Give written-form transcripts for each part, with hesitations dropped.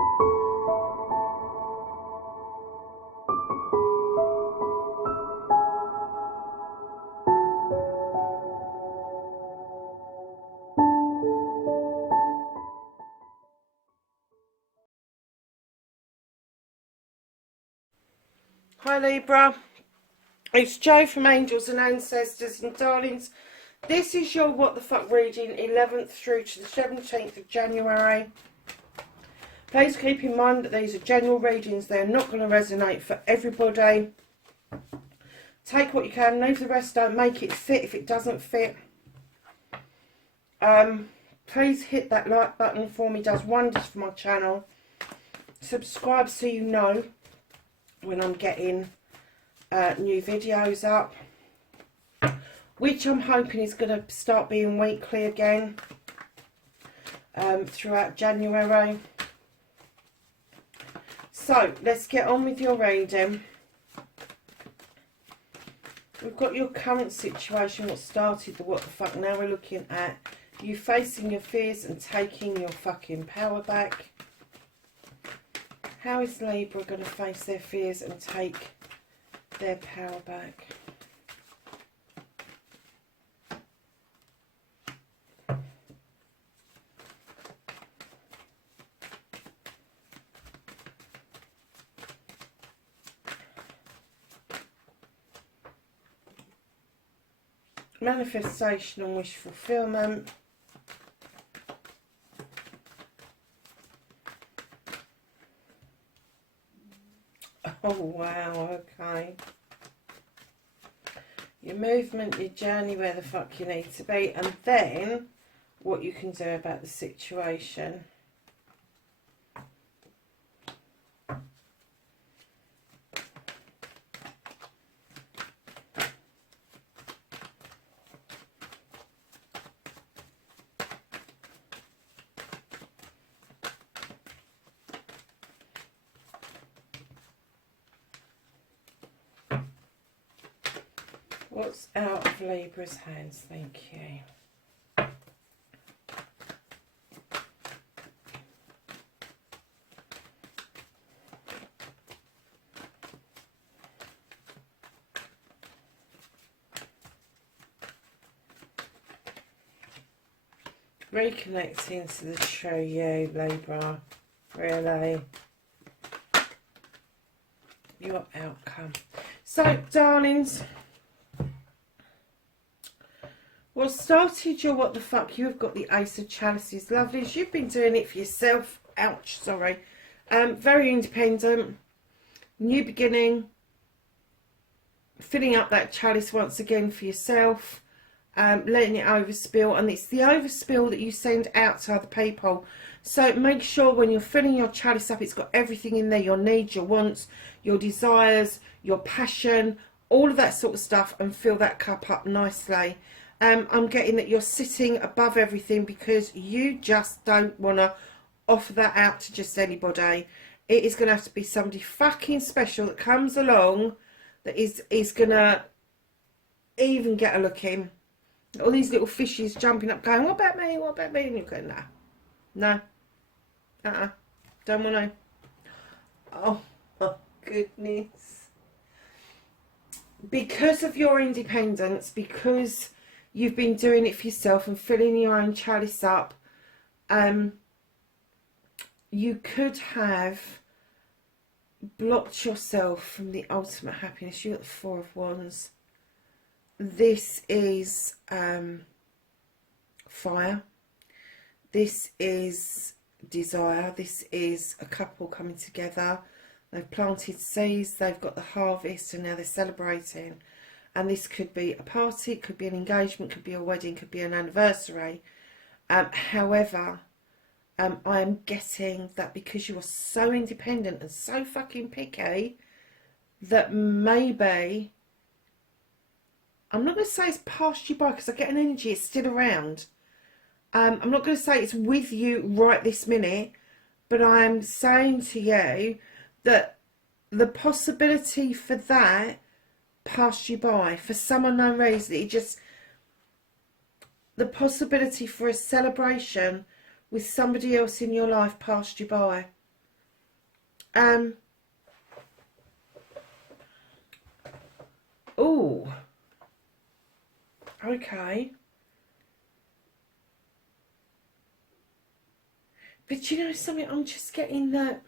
Hi Libra, it's Jo from Angels and Ancestors, and darlings, this is your what the fuck reading, 11th through to the 17th of January. Please keep in mind that these are general readings. They're not going to resonate for everybody. Take what you can, leave the rest, don't make it fit if it doesn't fit. Please hit that like button for me, it does wonders for my channel. Subscribe so you know when I'm getting new videos up, which I'm hoping is going to start being weekly again throughout January. So let's get on with your reading. We've got your current situation, what started the what the fuck. Now we're looking at you facing your fears and taking your fucking power back. How is Libra going to face their fears and take their power back? Manifestation and wish fulfillment. Oh wow, okay. Your movement, your journey, where the fuck you need to be, and then what you can do about the situation. What's out of Libra's hands? Thank you. Reconnecting to the true you, Libra. Really. Your outcome. So, darlings, what started your what the fuck? You have got the Ace of Chalices, lovelies. You've been doing it for yourself. Ouch, sorry. Very independent. New beginning. Filling up that chalice once again for yourself. Letting it overspill. And it's the overspill that you send out to other people. So make sure when you're filling your chalice up, it's got everything in there. Your needs, your wants, your desires, your passion. All of that sort of stuff. And fill that cup up nicely. I'm getting that you're sitting above everything because you just don't want to offer that out to just anybody. It is going to have to be somebody fucking special that comes along that is going to even get a look in. All these little fishes jumping up going, what about me, what about me? And you're going, no, don't want to. Oh my goodness. Because of your independence, because you've been doing it for yourself and filling your own chalice up, you could have blocked yourself from the ultimate happiness. You've got the Four of Wands. This is fire. This is desire. This is a couple coming together. They've planted seeds. They've got the harvest and now they're celebrating. And this could be a party, could be an engagement, could be a wedding, could be an anniversary. However, I am getting that because you are so independent and so fucking picky, that maybe, I'm not going to say it's passed you by because I get an energy, it's still around. I'm not going to say it's with you right this minute, but I am saying to you that the possibility for that passed you by for some unknown reason. It just, the possibility for a celebration with somebody else in your life passed you by. Oh, okay. But you know something, I'm just getting that.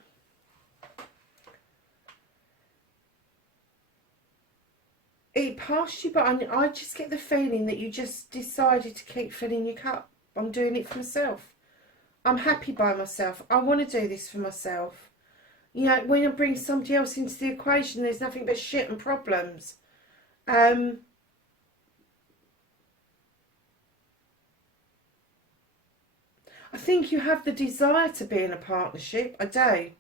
It passed you, but I just get the feeling that you just decided to keep filling your cup. I'm doing it for myself. I'm happy by myself. I want to do this for myself. You know, when I bring somebody else into the equation, there's nothing but shit and problems. I think you have the desire to be in a partnership. I do.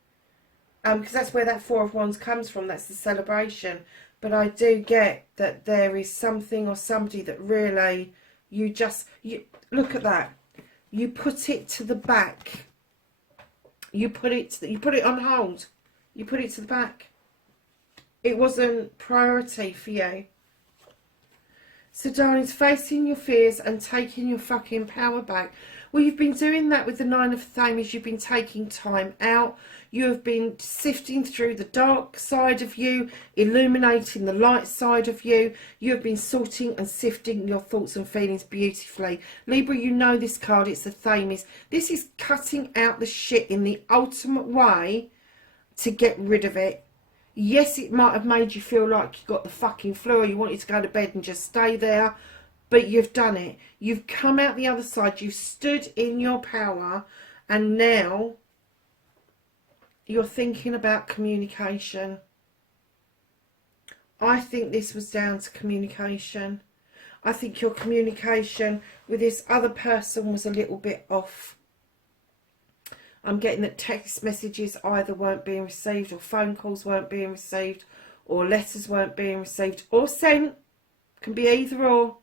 Because that's where that Four of Wands comes from. That's the celebration. But I do get that there is something or somebody that really you look at that. You put it to the back. You put it on hold. You put it to the back. It wasn't priority for you. So, darlings, facing your fears and taking your fucking power back. Well, you've been doing that with the Nine of Thames. You've been taking time out. You have been sifting through the dark side of you, illuminating the light side of you. You have been sorting and sifting your thoughts and feelings beautifully. Libra, you know this card. It's the Thames. This is cutting out the shit in the ultimate way to get rid of it. Yes, it might have made you feel like you got the fucking flu or you wanted to go to bed and just stay there, but you've done it. You've come out the other side. You've stood in your power, and now you're thinking about communication. I think this was down to communication. I think your communication with this other person was a little bit off. I'm getting that text messages either weren't being received, or phone calls weren't being received, or letters weren't being received or sent. Can be either or.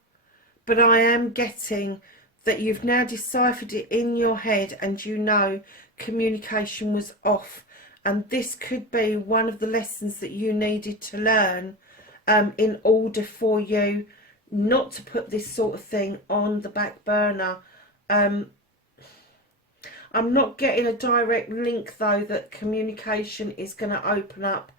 But I am getting that you've now deciphered it in your head, and you know communication was off. And this could be one of the lessons that you needed to learn in order for you not to put this sort of thing on the back burner. I'm not getting a direct link, though, that communication is going to open up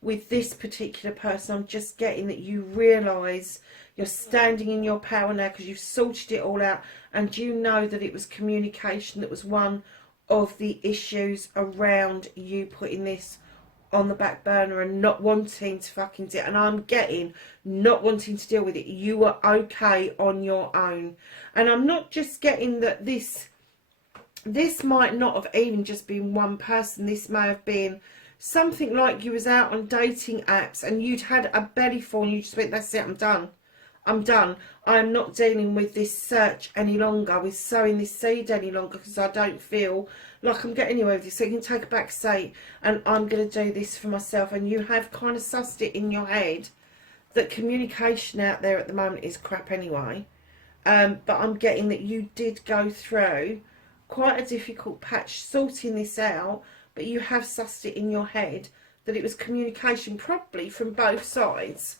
with this particular person. I'm just getting that you realise you're standing in your power now because you've sorted it all out, and you know that it was communication that was one of the issues around you putting this on the back burner and not wanting to fucking do it. And I'm getting not wanting to deal with it. You were okay on your own. And I'm not just getting that this might not have even just been one person. This may have been something like you was out on dating apps and you'd had a belly full and you just went, that's it, I'm done. I'm done. I'm not dealing with this search any longer, with sowing this seed any longer, because I don't feel like I'm getting anywhere with this. So you can take a back seat, and I'm going to do this for myself. And you have kind of sussed it in your head that communication out there at the moment is crap anyway. But I'm getting that you did go through quite a difficult patch sorting this out, but you have sussed it in your head that it was communication, probably from both sides.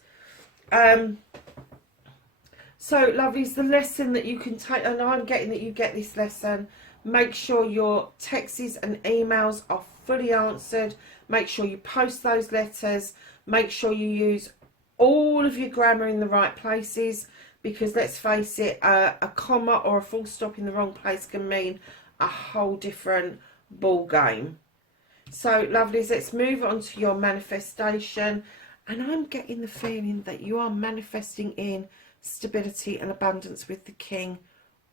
So, lovelies, the lesson that you can take, and I'm getting that you get this lesson, make sure your texts and emails are fully answered. Make sure you post those letters. Make sure you use all of your grammar in the right places, because let's face it, a comma or a full stop in the wrong place can mean a whole different ball game. So, lovelies, let's move on to your manifestation. And I'm getting the feeling that you are manifesting in stability and abundance with the King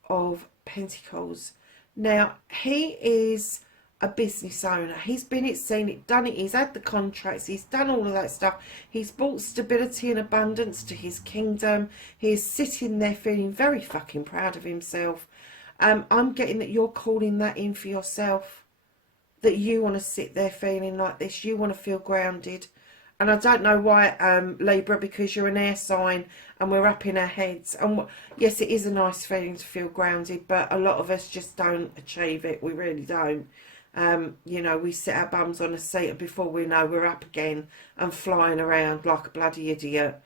of Pentacles. Now, he is a business owner. He's been it, seen it, done it. He's had the contracts. He's done all of that stuff. He's brought stability and abundance to his kingdom. He is sitting there feeling very fucking proud of himself. I'm getting that you're calling that in for yourself. That you want to sit there feeling like this. You want to feel grounded. And I don't know why, Libra, because you're an air sign and we're up in our heads. And yes, it is a nice feeling to feel grounded, but a lot of us just don't achieve it. We really don't. You know, we sit our bums on a seat and before we know, we're up again and flying around like a bloody idiot.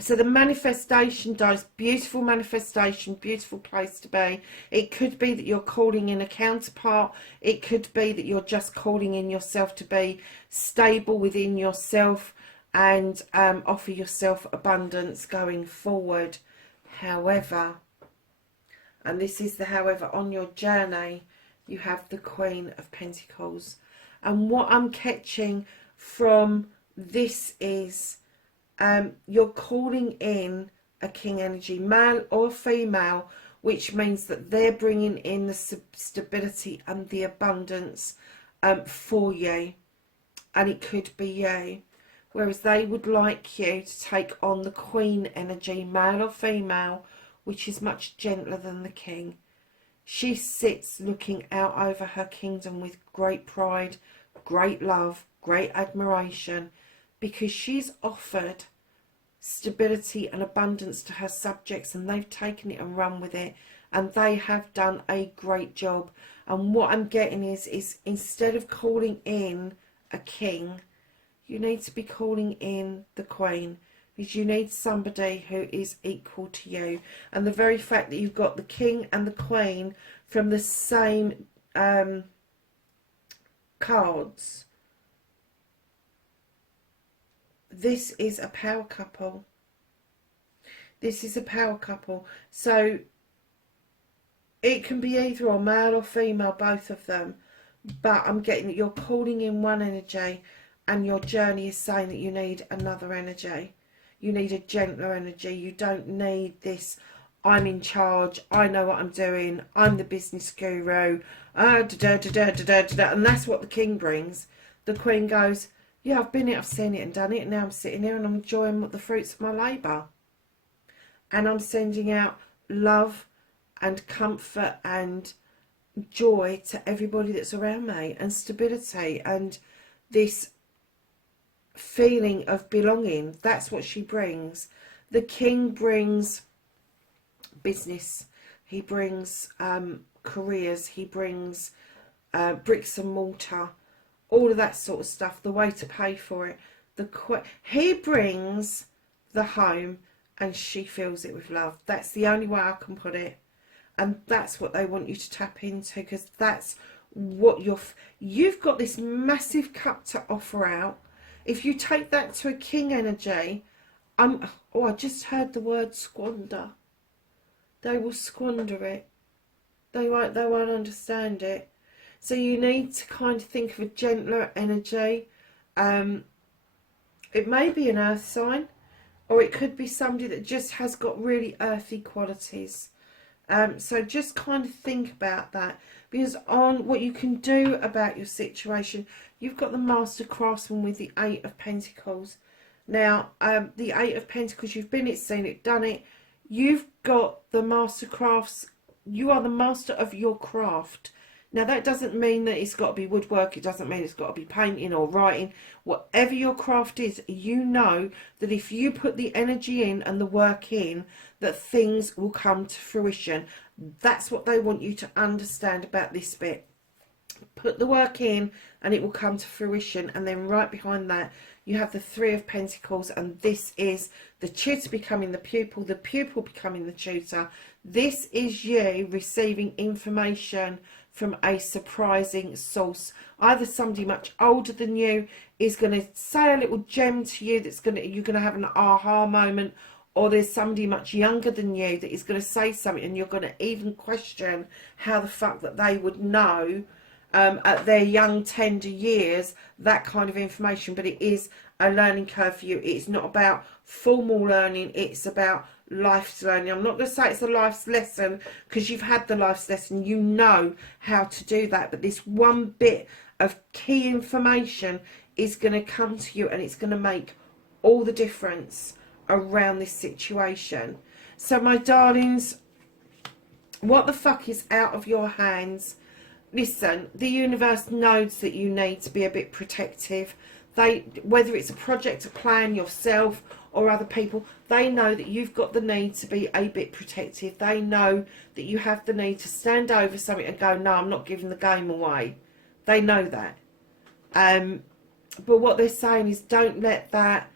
So the manifestation dies, beautiful manifestation, beautiful place to be. It could be that you're calling in a counterpart. It could be that you're just calling in yourself to be stable within yourself and offer yourself abundance going forward. However, and this is the however, on your journey, you have the Queen of Pentacles. And what I'm catching from this is you're calling in a king energy, male or female, which means that they're bringing in the stability and the abundance for you. And it could be you. Whereas they would like you to take on the queen energy, male or female, which is much gentler than the king. She sits looking out over her kingdom with great pride, great love, great admiration, because she's offered stability and abundance to her subjects, and they've taken it and run with it, and they have done a great job. And what I'm getting is instead of calling in a king, you need to be calling in the queen, because you need somebody who is equal to you. And the very fact that you've got the king and the queen from the same cards, this is a power couple. This is a power couple. So it can be either or, male or female, both of them. But I'm getting that you're calling in one energy, and your journey is saying that you need another energy. You need a gentler energy. You don't need this, I'm in charge, I know what I'm doing, I'm the business guru, and that's what the king brings. The queen goes, yeah, I've been it, I've seen it and done it, and now I'm sitting here and I'm enjoying the fruits of my labour. And I'm sending out love and comfort and joy to everybody that's around me, and stability and this feeling of belonging. That's what she brings. The king brings business, he brings careers, he brings bricks and mortar, all of that sort of stuff, the way to pay for it. He brings the home, and she fills it with love. That's the only way I can put it. And that's what they want you to tap into, because that's what you've got, this massive cup to offer out. If you take that to a king energy, I just heard the word squander. They will squander it. They won't understand it. So you need to kind of think of a gentler energy. It may be an earth sign, or it could be somebody that just has got really earthy qualities. So just kind of think about that, because on what you can do about your situation, you've got the Master Craftsman with the Eight of Pentacles. Now, the Eight of Pentacles, you've been it, seen it, done it. You've got the Master Crafts. You are the master of your craft. Now, that doesn't mean that it's got to be woodwork. It doesn't mean it's got to be painting or writing. Whatever your craft is, you know that if you put the energy in and the work in, that things will come to fruition. That's what they want you to understand about this bit. Put the work in and it will come to fruition. And then right behind that, you have the Three of Pentacles, and this is the tutor becoming the pupil becoming the tutor. This is you receiving information from a surprising source. Either somebody much older than you is going to say a little gem to you that's you're going to have an aha moment, or there's somebody much younger than you that is going to say something and you're going to even question how the fuck that they would know at their young tender years that kind of information. But it is a learning curve for you. It's not about formal learning, it's about life's learning. I'm not going to say it's a life's lesson, because you've had the life's lesson, you know how to do that, but this one bit of key information is going to come to you, and it's going to make all the difference around this situation. So my darlings, what the fuck is out of your hands? Listen, the universe knows that you need to be a bit protective. Whether it's a project, a plan, yourself or other people, they know that you've got the need to be a bit protective. They know that you have the need to stand over something and go, no, I'm not giving the game away. They know that. But what they're saying is, don't let that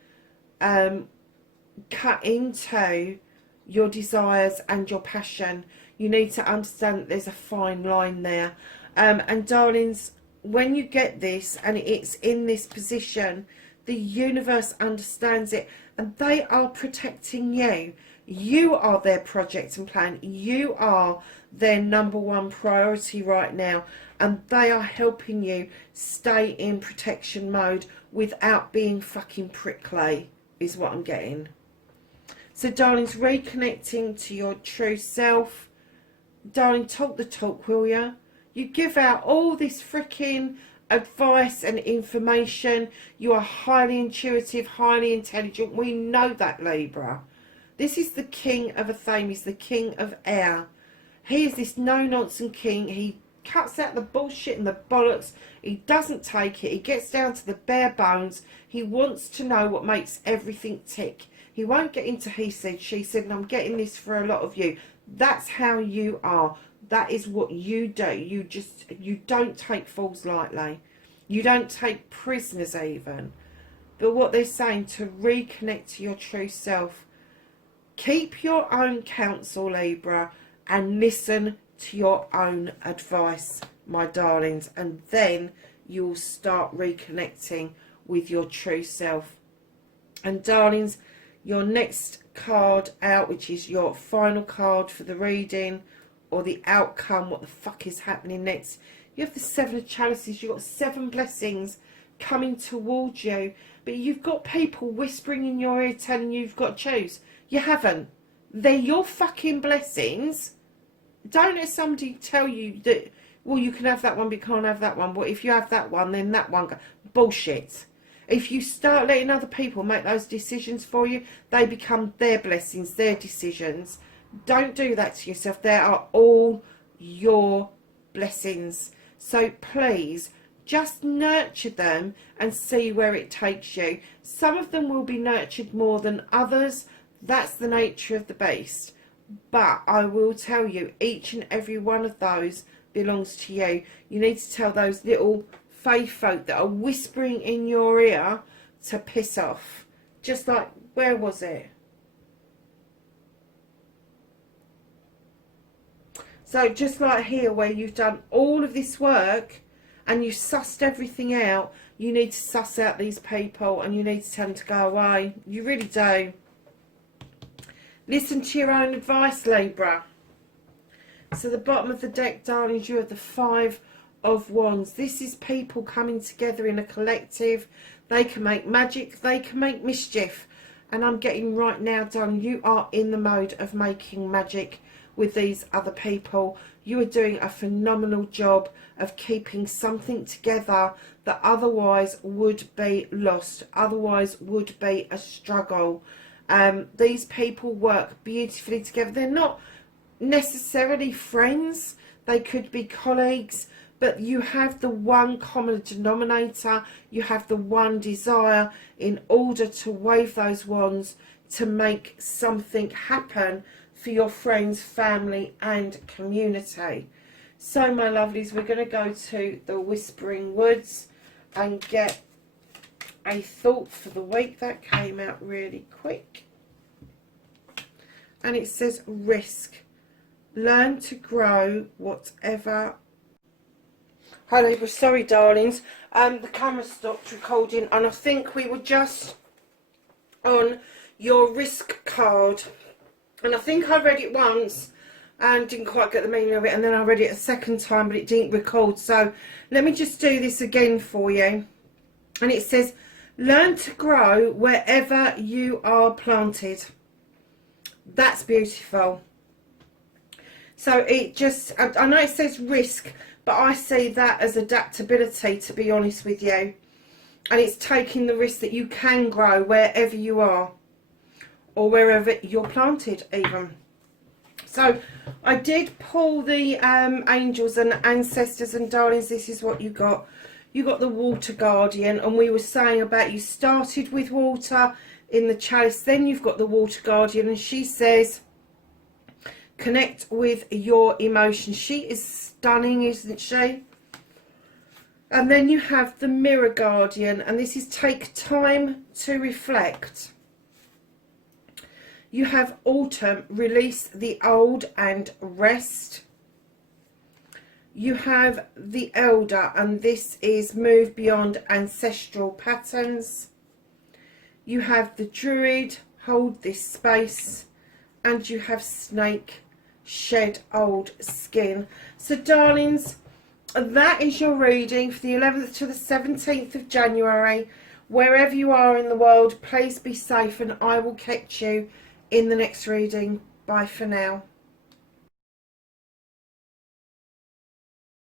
cut into your desires and your passion. You need to understand that there's a fine line there. And darlings, when you get this and it's in this position, the universe understands it, and they are protecting you. You are their project and plan. You are their number one priority right now, and they are helping you stay in protection mode without being fucking prickly, is what I'm getting. So darlings, reconnecting to your true self. Darling, talk the talk, will ya? You give out all this freaking advice and information. You are highly intuitive, highly intelligent. We know that, Libra. This is the king of Athame. He's the king of air. He is this no-nonsense king. He cuts out the bullshit and the bollocks. He doesn't take it. He gets down to the bare bones. He wants to know what makes everything tick. He won't get into he said, she said, and I'm getting this for a lot of you. That's how you are. That is what you do. You don't take fools lightly. You don't take prisoners even. But what they're saying, to reconnect to your true self, keep your own counsel, Libra, and listen to your own advice, my darlings, and then you'll start reconnecting with your true self. And darlings, your next card out, which is your final card for the reading or the outcome, what the fuck is happening next, you have the Seven of Chalices. You've got 7 blessings coming towards you, but you've got people whispering in your ear telling you you've got to choose. You haven't. They're your fucking blessings. Don't let somebody tell you that, well, you can have that one but you can't have that one. Well, if you have that one, then that one. Bullshit. If you start letting other people make those decisions for you, they become their blessings, their decisions. Don't do that to yourself. They are all your blessings. So please, just nurture them and see where it takes you. Some of them will be nurtured more than others. That's the nature of the beast. But I will tell you, each and every one of those belongs to you. You need to tell those little faith folk that are whispering in your ear to piss off. Just like, where was it? So just like here, where you've done all of this work and you've sussed everything out, you need to suss out these people and you need to tell them to go away. You really do. Listen to your own advice, Libra. So the bottom of the deck, darlings, you have the 5 of Wands. This is people coming together in a collective. They can make magic, they can make mischief. And I'm getting right now, darling, you are in the mode of making magic with these other people. You are doing a phenomenal job of keeping something together that otherwise would be lost, otherwise would be a struggle. These people work beautifully together. They're not necessarily friends, they could be colleagues, but you have the one common denominator, you have the one desire in order to wave those wands to make something happen for your friends, family and community. So my lovelies, we're going to go to the Whispering Woods and get a thought for the week. That came out really quick. And it says risk. Learn to grow whatever. Hi Libra, sorry darlings. The camera stopped recording and I think we were just on your risk card. And I think I read it once and didn't quite get the meaning of it, and then I read it a second time but it didn't record. So let me just do this again for you. And it says, learn to grow wherever you are planted. That's beautiful. So it just, I know it says risk, but I see that as adaptability, to be honest with you. And it's taking the risk that you can grow wherever you are, or wherever you're planted even. So I did pull the angels and ancestors, and darlings, this is what you got. You got the water guardian, and we were saying about you started with water in the chalice, then you've got the water guardian, and she says connect with your emotions. She is stunning, isn't she? And then you have the mirror guardian, and this is take time to reflect. You have autumn, release the old and rest. You have the elder, and this is move beyond ancestral patterns. You have the druid, hold this space. And you have snake, shed old skin. So darlings, that is your reading for the 11th to the 17th of January. Wherever you are in the world, please be safe, and I will catch you in the next reading. Bye for now.